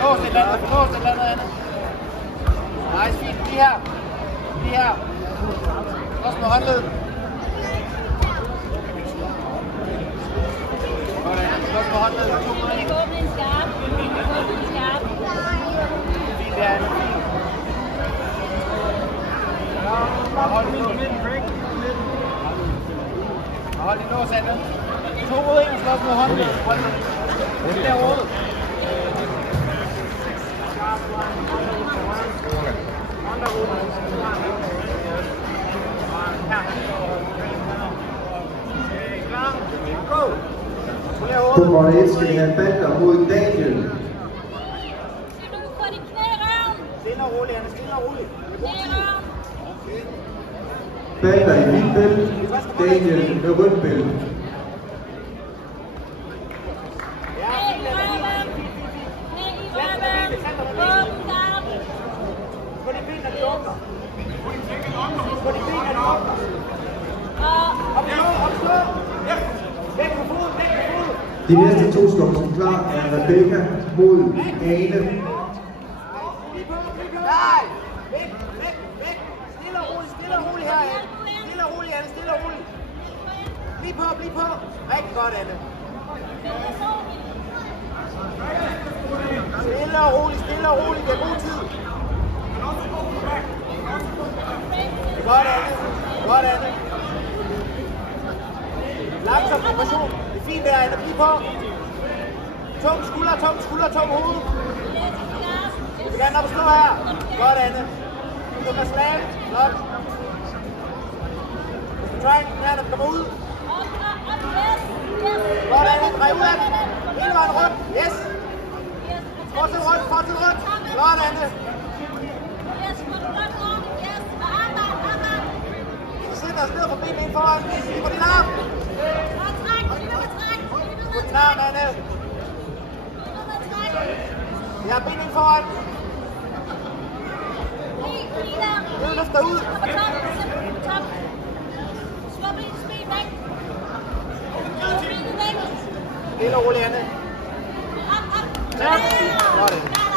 Lås et eller andet, Anne. Nej, fint. Lige her. Lige her. Også med håndled. Sådan. Også med håndled. 2 på 1. Åbne en skarp. Åbne en skarp. Fint, det er Anne. Fint. Hold i lås. Hold i lås, Anne. 2 ud, 1 og slås med håndled. Håndled. Det er derovre. På bold 1 skal vi have Balder mod Daniel. Skal du få dit knæ i røven? Stille og roligt, Anne. Stille og roligt. Knæ i røven. Balder i hvidt bælte, Daniel med rødt bælte. Knæ i røven. Knæ i røven. Åbne skarp. På de ben, der de åbner. På de ben, der de åbner. Op slå, op slå. Væk på foden, væk på foden. De næste 2 står som klar er Rebecca mod Ane. Nej! Væk, væk, væk. Stille og roligt her, Anne. Stille og roligt, Anne, stille og roligt. Bliv på, bliv på. Rigtig godt, Anne. Stille og roligt, det er god tid. Godt, Anne. Godt, Anne. Langsom progression. Det er fint der, Anne. Bliv på. Tung skulder, tung hoved. Du vil gerne op og stå her. Godt, Anne. Du kan slam. Godt. Triangle her, der kommer ud. Godt, Anne. Drej ud af den. Hele vejen rundt. Yes. Fortsæt rundt. Godt, Anne. Sæt os ned på benene ind foran. Lige på din arm. På din arm, Anne. Jeg har benene ind foran. Løft dig ud. Stille og roligt, Anne. Godt.